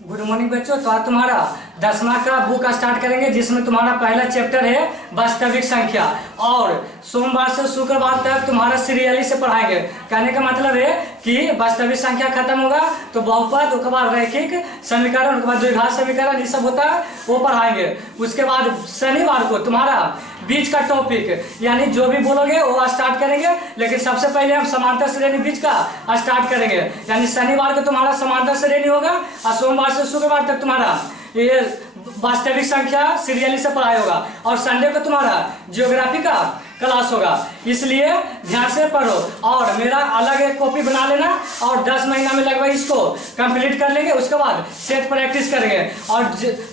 Good morning बच्चों। तो आज तुम्हारा 10वां का बुक स्टार्ट करेंगे, जिसमें तुम्हारा पहला चैप्टर है वास्तविक संख्या। और सोमवार से शुक्रवार तक तुम्हारा सीरियली से पढ़ाएंगे। कहने का मतलब है कि वास्तविक संख्या खत्म होगा तो बहुपद, उसके बाद रैखिक समीकरण, उसके बाद द्विघात समीकरण, ये सब होता है वो पढ़ाएंगे। उसके बाद शनिवार को तुम्हारा बीच का टॉपिक, यानी जो भी बोलोगे वो स्टार्ट करेंगे। लेकिन सबसे पहले हम समांतर श्रेणी बीच का स्टार्ट करेंगे। यानी शनिवार को तुम्हारा समांतर श्रेणी होगा और सोमवार से शुक्रवार तक तुम्हारा ये वास्तविक संख्या सीरियली से पढ़ाई होगा। और संडे को तुम्हारा ज्योग्राफी का क्लास होगा। इसलिए ध्यान से पढ़ो और मेरा अलग एक कॉपी बना लेना और 10 महीना में लगभग इसको कंप्लीट कर लेंगे। उसके बाद सेट प्रैक्टिस करेंगे और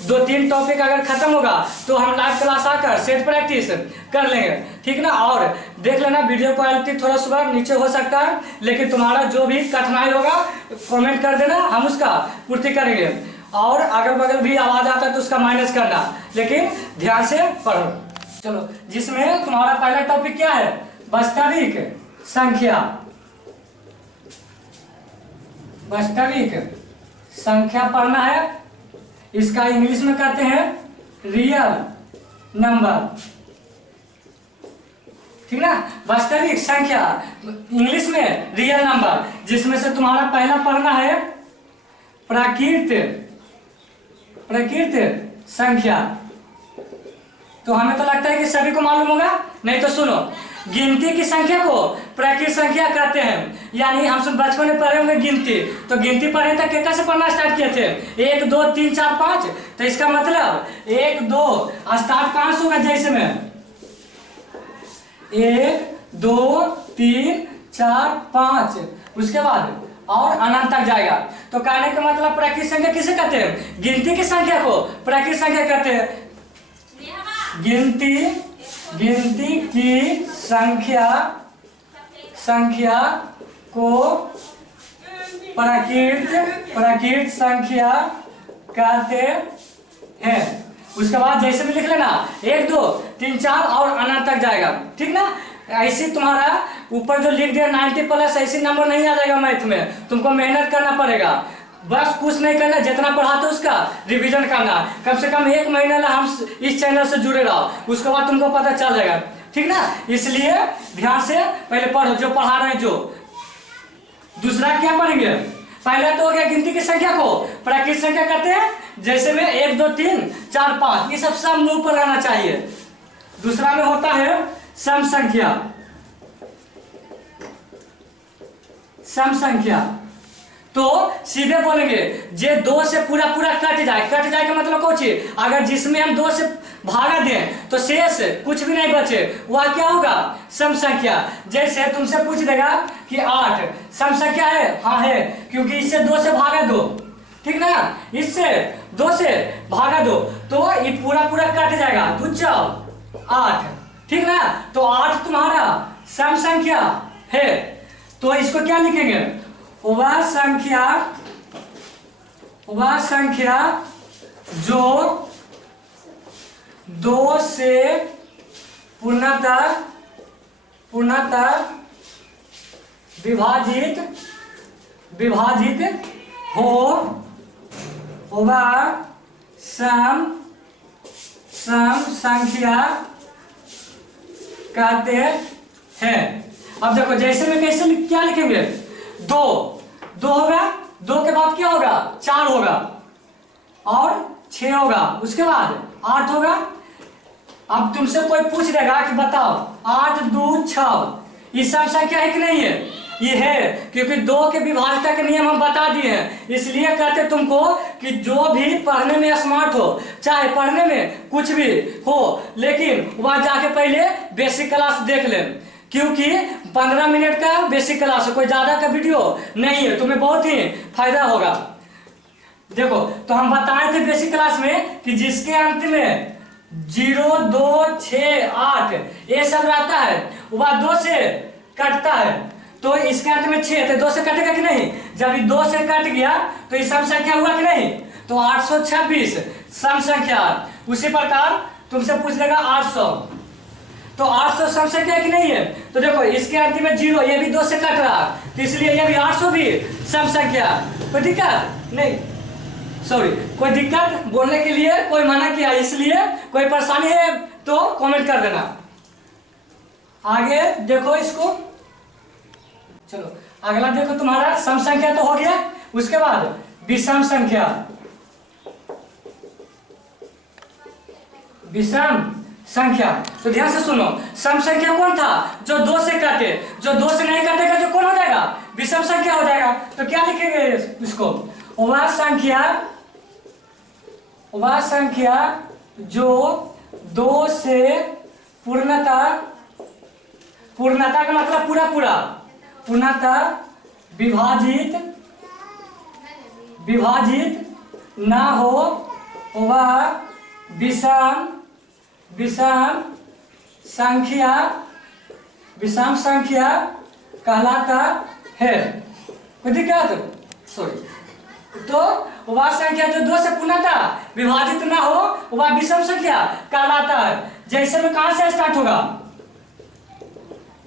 2-3 टॉपिक अगर खत्म होगा तो हम लाइव क्लास आकर सेट प्रैक्टिस कर लेंगे, ठीक ना। और देख लेना वीडियो क्वालिटी थोड़ा सुबह नीचे हो सकता है, लेकिन तुम्हारा जो भी कठिनाई होगा कमेंट कर देना, हम उसका पूर्ति करेंगे। और अगल बगल भी आवाज आता है तो उसका माइनस करना, लेकिन ध्यान से पढ़ो। चलो, जिसमें तुम्हारा पहला टॉपिक क्या है? वास्तविक संख्या। वास्तविक संख्या पढ़ना है। इसका इंग्लिश में कहते हैं रियल नंबर, ठीक ना। वास्तविक संख्या इंग्लिश में रियल नंबर, जिसमें से तुम्हारा पहला पढ़ना है प्राकृत संख्या। तो हमें तो लगता है कि सभी को मालूम होगा, नहीं तो सुनो। गिनती की संख्या को प्राकृत संख्या कहते हैं। यानी हम सब बचपन में पढ़े होंगे गिनती, तो गिनती पढ़े तक कैसे पढ़ना स्टार्ट किए थे? 1 2 3 4 5। तो इसका मतलब 1 2 स्टार्ट 5 होगा, जैसे में 1 2 3 4 5, उसके बाद और अनंत तक जाएगा। तो कहने का मतलब प्राकृत संख्या किसे कहते हैं? गिनती की संख्या को प्राकृत संख्या कहते हैं। गिनती की संख्या को प्राकृत संख्या कहते हैं। उसके बाद जैसे भी लिख लेना 1 2 3 4 और अनंत तक जाएगा, ठीक ना। ऐसे तुम्हारा ऊपर जो लिख दिया 90+ ऐसे नंबर नहीं आ जाएगा मैथ में, तुमको मेहनत करना पड़ेगा। बस कुछ नहीं करना, जितना पढ़ाते उसका रिवीजन करना। कम से कम 1 महीना हम इस चैनल से जुड़े रहो, उसके बाद तुमको पता चल जाएगा, ठीक ना। इसलिए ध्यान से पहले पढ़ो जो पढ़ा रहे हैं। जो दूसरा क्या पढ़ेंगे? पहला तो हो गया गिनती की संख्या को प्राकृत संख्या कहते हैं, जैसे में 1 2 3 4 5, ये सब सम मुंह पर रहना चाहिए। दूसरा में होता है सम संख्या। सम संख्या तो सीधे बोलेंगे जे 2 से पूरा कट जाए। कट जाए का मतलब कुछ, अगर जिसमें हम 2 से भागा दें तो शेष कुछ भी नहीं बचे, वह क्या होगा? सम संख्या। जैसे तुमसे पूछ देगा कि 8 सम संख्या है? हाँ है, क्योंकि इससे 2 से भागा दो, ठीक ना। इससे 2 से भागा दो तो ये पूरा कट जाएगा। 2 4 8, ठीक ना। तो 8 तुम्हारा सम संख्या है। तो इसको क्या लिखेंगे? वह संख्या जो 2 से पूर्णतः विभाजित हो, वह सम संख्या कहते हैं। अब देखो जैसे में कैसे क्या लिखेंगे? 2 होगा, 2 के बाद क्या होगा? 4 होगा और 6 होगा, उसके बाद 8 होगा। अब तुमसे कोई पूछ देगा कि बताओ 8 2 6 ये सम संख्या है कि नहीं है? ये है, क्योंकि 2 के विभाज्यता के नियम हम बता दिए हैं। इसलिए कहते तुमको कि जो भी पढ़ने में स्मार्ट हो, चाहे पढ़ने में कुछ भी हो, लेकिन वह जाके पहले बेसिक क्लास देख ले, क्योंकि 15 मिनट का बेसिक क्लास है, कोई ज्यादा का वीडियो नहीं है, तुम्हें बहुत ही फायदा होगा। देखो, तो हम बताए थे बेसिक क्लास में कि जिसके अंत में 0 2 6 8 ये सब रहता है, वह 2 से कटता है। तो इसके अंत में 6 थे, 2 से कटेगा कि नहीं? जब ये 2 से कट गया तो ये सम संख्या हुआ कि नहीं? तो 826 सम संख्या। उसी प्रकार तुमसे पूछ लेगा 800, तो 800 सम संख्या की नहीं है। तो देखो इसके अंत में 0, ये भी 2 से कट रहा, तो इसलिए ये भी 800 भी सम संख्या। कोई दिक्कत नहीं। सॉरी, कोई दिक्कत बोलने के लिए कोई मना किया, इसलिए कोई परेशानी है तो कमेंट कर देना। आगे देखो इसको, चलो अगला देखो, तुम्हारा सम संख्या तो हो गया, उसके बाद विषम संख्या। विषम संख्या, तो ध्यान से सुनो, सम संख्या कौन था? जो 2 से काटे, जो 2 से नहीं काटेगा जो कौन हो जाएगा? विषम संख्या हो जाएगा। तो क्या लिखेंगे इसको? वह संख्या जो 2 से पूर्णतः का मतलब पूर्णतः विभाजित ना हो, वह विषम संख्या कहलाता है। कोई दिक्कत? सॉरी, तो वह संख्या जो 2 से पूर्णतः विभाजित ना हो वह विषम संख्या कहलाता है। जैसे में कहां से स्टार्ट होगा?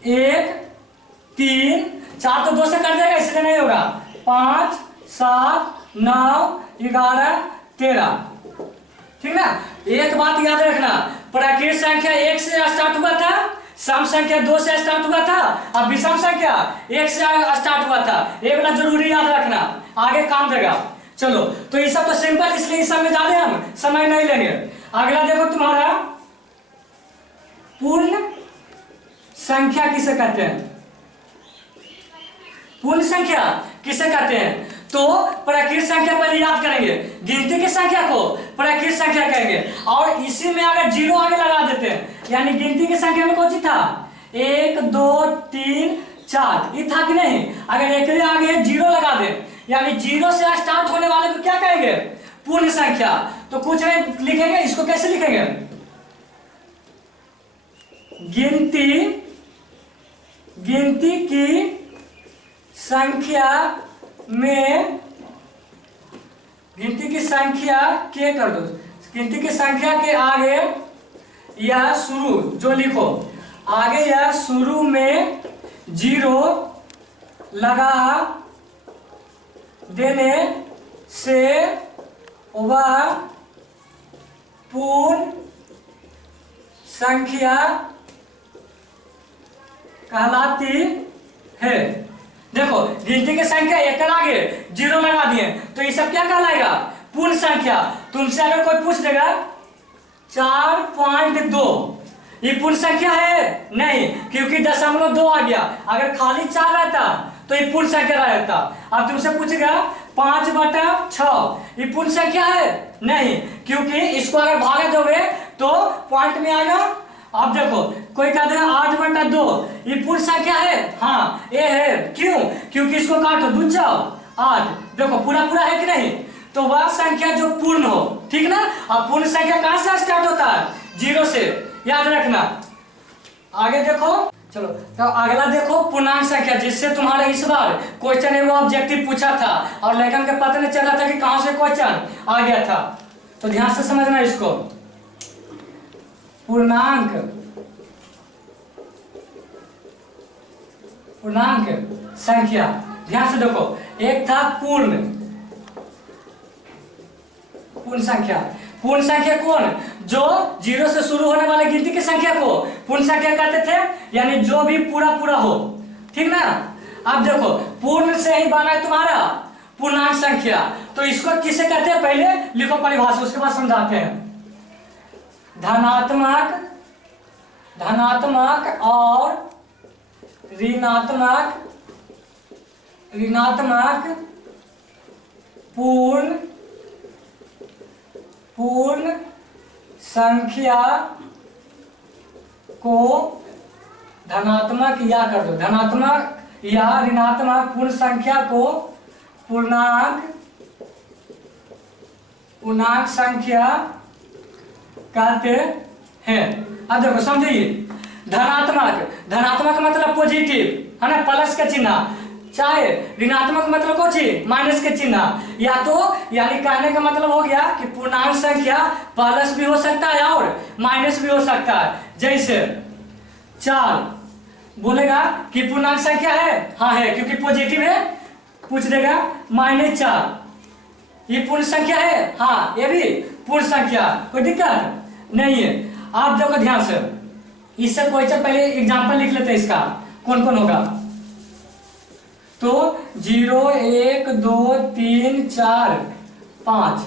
1 3 4 तो 2 से कट जाएगा, इसलिए नहीं होगा। 5 7 9 11 13, ठीक ना। एक बात याद रखना, प्राकृत संख्या 1 से स्टार्ट हुआ था, सम संख्या 2 से स्टार्ट हुआ था, और विषम संख्या 1 से स्टार्ट हुआ था। ये वाला जरूरी याद रखना, आगे काम देगा। चलो, तो ये सब तो सिंपल, इसलिए इस सब में ज्यादा हम समय नहीं लेंगे। अगला देखो, तुम्हारा पूर्ण संख्या किसे कहते हैं? पूर्ण संख्या किसे कहते हैं? तो प्राकृत संख्या पहले याद करेंगे, गिनती की संख्या को प्राकृत संख्या कहेंगे, और इसी में अगर 0 आगे लगा देते हैं, यानी गिनती की संख्या में कौन सी था? 1 2 3 4, ये था कि नहीं? अगर एक आगे 0 लगा दे, यानी 0 से स्टार्ट होने वाले को क्या कहेंगे? पूर्ण संख्या। तो कुछ नहीं लिखेंगे, इसको कैसे लिखेंगे? गिनती की संख्या में, गिनती की संख्या के कर दो, गिनती की संख्या के आगे या शुरू जो लिखो, आगे या शुरू में 0 लगा देने से वह पूर्ण संख्या कहलाती है। देखो, गिनती की संख्या एक आगे 0 लगा दिए, तो ये सब क्या कहलाएगा? पूर्ण संख्या। तुमसे अगर कोई पूछ देगा 4.2, ये पूर्ण संख्या है? नहीं, क्योंकि 0.2 आ गया। अगर खाली 4 रहता तो ये पूर्ण संख्या रहता। अब तुमसे पूछेगा 5/6, ये पूर्ण संख्या है? नहीं, क्योंकि इसको अगर भागा दोगे तो पॉइंट में आएगा। अब देखो, कोई कहते हैं 8/2, ये पूर्ण संख्या है? हाँ, ये है। क्यों? क्योंकि इसको काटो, 2 जाओ 8, देखो पूरा है कि नहीं? तो वह संख्या जो पूर्ण हो, ठीक ना। अब पूर्ण संख्या कहां से स्टार्ट होता है? 0 से, याद रखना। आगे देखो, चलो तो अगला देखो, पूर्णांक संख्या, जिससे तुम्हारा इस बार क्वेश्चन है वो ऑब्जेक्टिव पूछा था, और लेखन के पता नहीं चला था कि कहां से क्वेश्चन आ गया था। तो ध्यान से समझना इसको। पूर्णांक संख्या, ध्यान से देखो, एक था पूर्ण संख्या। पूर्ण संख्या कौन? जो 0 से शुरू होने वाले गिनती की संख्या को पूर्ण संख्या कहते थे, यानी जो भी पूरा हो, ठीक ना। अब देखो, पूर्ण से ही बना है तुम्हारा पूर्णांक संख्या, तो इसको किसे कहते हैं? पहले लिखो परिभाषा, उसके बाद समझाते हैं। धनात्मक और ऋणात्मक पूर्ण संख्या को धनात्मक या कर दो, धनात्मक या ऋणात्मक पूर्ण संख्या को पूर्णांक संख्या कहते हैं। अब देखो समझिए, धनात्मक मतलब पॉजिटिव है ना, प्लस का चिन्ह, चाहे ऋणात्मक मतलब कुछ माइनस के चिन्ह, या तो यानी कहने का मतलब हो गया कि पूर्णांक संख्या प्लस भी हो सकता है और माइनस भी हो सकता है। जैसे 4 बोलेगा कि पूर्णांक संख्या है? हाँ है, क्योंकि पॉजिटिव है। पूछ देगा -4, ये पूर्ण संख्या है, हाँ ये भी पूर्ण संख्या, कोई दिक्कत नहीं है। आप देखो ध्यान से, इससे क्वेश्चन पहले एग्जांपल लिख लेते हैं इसका, कौन कौन होगा। तो 0 1 2 3 4 5,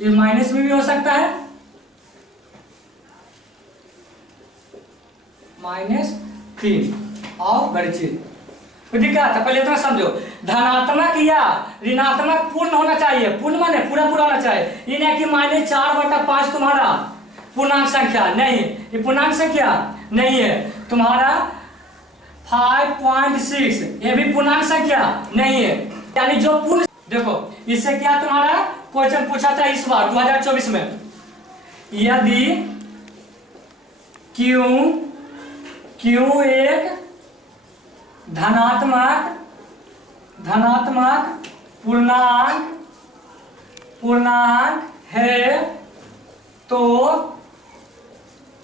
ये माइनस में भी हो सकता है, -3 और बड़ी चीज दिक्कत है। पहले इतना समझो, धनात्मक या ऋणात्मक पूर्ण होना चाहिए, पूर्ण माने पूरा पूरा होना चाहिए। ये नहीं कि -4/5 तुम्हारा पूर्णांक संख्या, नहीं ये पूर्णांक संख्या नहीं है। तुम्हारा 5.6 ये भी पूर्णांक संख्या नहीं है, यानी जो पूर्ण, देखो इससे क्या तुम्हारा क्वेश्चन पूछा था इस बार 2024 में, यदि Q एक धनात्मक पूर्णांक है तो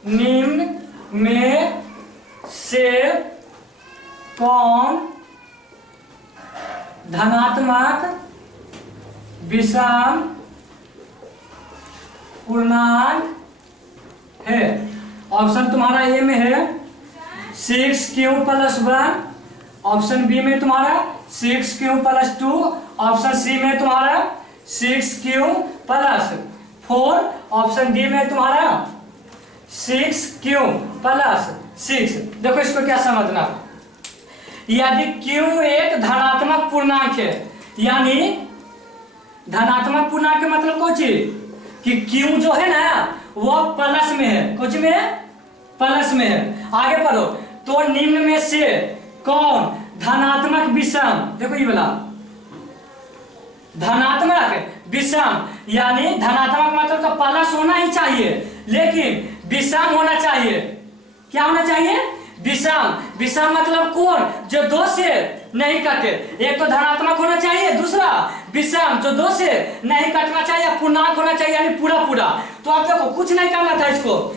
निम्न में से कौन धनात्मक विषम पूर्णांक है। ऑप्शन तुम्हारा ए में है 6Q + 1, ऑप्शन बी में तुम्हारा 6Q + 2, ऑप्शन सी में तुम्हारा 6Q + 4, ऑप्शन डी में तुम्हारा 6Q + 6। देखो इसको क्या समझना, यदि Q एक धनात्मक पूर्णांक है, यानी धनात्मक पूर्णांक का मतलब कौन चीज कि Q जो है ना वो प्लस में है, कुछ में है प्लस में है। आगे पढ़ो, तो निम्न में से कौन धनात्मक विषम, देखो ये वाला धनात्मक विषम, यानी धनात्मक मतलब तो प्लस होना ही चाहिए, लेकिन विषम होना चाहिए। क्या होना चाहिए? विषम। विषम मतलब कौन? जो दो से नहीं कटे, एक तो धनात्मक होना चाहिए, दूसरा विषम जो दो से नहीं कटना चाहिए, पूर्णांक होना चाहिए, यानी पूरा पूरा। तो आप देखो कुछ नहीं करना था इसको,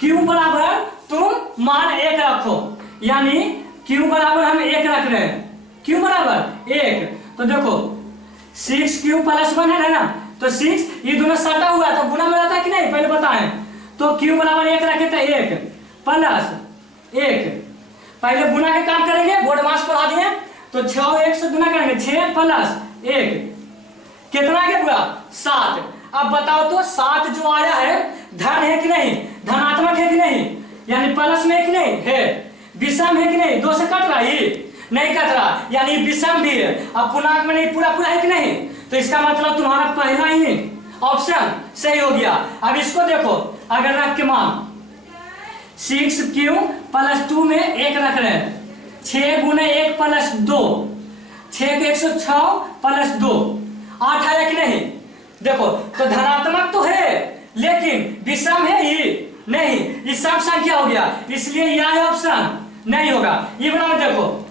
Q बराबर तुम मान 1 रखो, यानी Q बराबर हम 1 रख रहे हैं, Q बराबर 1। तो देखो 6Q + 1 है ना, तो 6 ये दोनों सटा हुआ तो गुना में रहता है कि नहीं, पहले बताएं। तो Q बराबर 1 रखे थे, 1 + 1, पहले गुना के काम करेंगे, बोर्ड मास पढ़ा दिए, तो 6 और 1 से गुना करेंगे, 6 + 1 कितना के हुआ 7। अब बताओ तो 7 जो आया है धन है कि नहीं, धनात्मक है कि नहीं, यानी प्लस में है कि नहीं है, विषम है कि नहीं, दो से कट रहा है नहीं कट रहा, यानी विषम भी है। अब पूर्णांक में नहीं पूरा पूरा है कि नहीं, तो इसका मतलब तुम्हारा पहला ही ऑप्शन सही हो गया। अब इसको देखो, अगर रख के मान 6Q + 2 में 1 रख रहे हैं, 6 × 1 + 2, 6 के 106 + 2, 8 आया कि नहीं। देखो तो धनात्मक तो है लेकिन विषम है ही नहीं, ये सम संख्या हो गया, इसलिए यह ऑप्शन नहीं होगा। ये बना देखो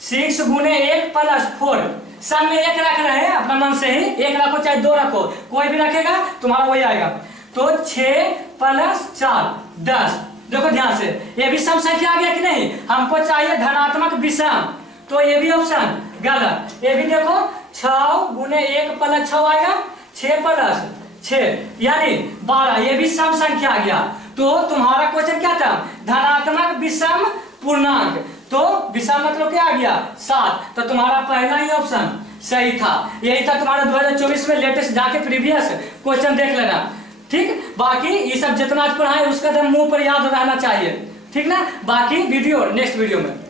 6 × 1 + 4, सब में 1 रख रहे हैं, अपना मन से ही 1 रखो चाहे 2 रखो, कोई भी रखेगा तुम्हारा वही आएगा। तो 6 + 4 10। देखो ध्यान से, ये भी सम संख्या आ गया कि नहीं, हमको चाहिए धनात्मक विषम, तो ये भी ऑप्शन गलत। ये भी देखो 6 × 1 + 6 आएगा, 6 + 6 यानी 12, ये भी सम संख्या आ गया। तो तुम्हारा क्वेश्चन क्या था, धनात्मक विषम पूर्णांक, तो विषम मतलब क्या आ गया 7। तो तुम्हारा पहला ही ऑप्शन सही था, यही था तुम्हारा 2024 में लेटेस्ट, जाके प्रीवियस क्वेश्चन देख लेना, ठीक। बाकी ये सब जितना आज पढ़ाए उसका तो मुंह पर याद रहना चाहिए, ठीक ना। बाकी वीडियो नेक्स्ट वीडियो में।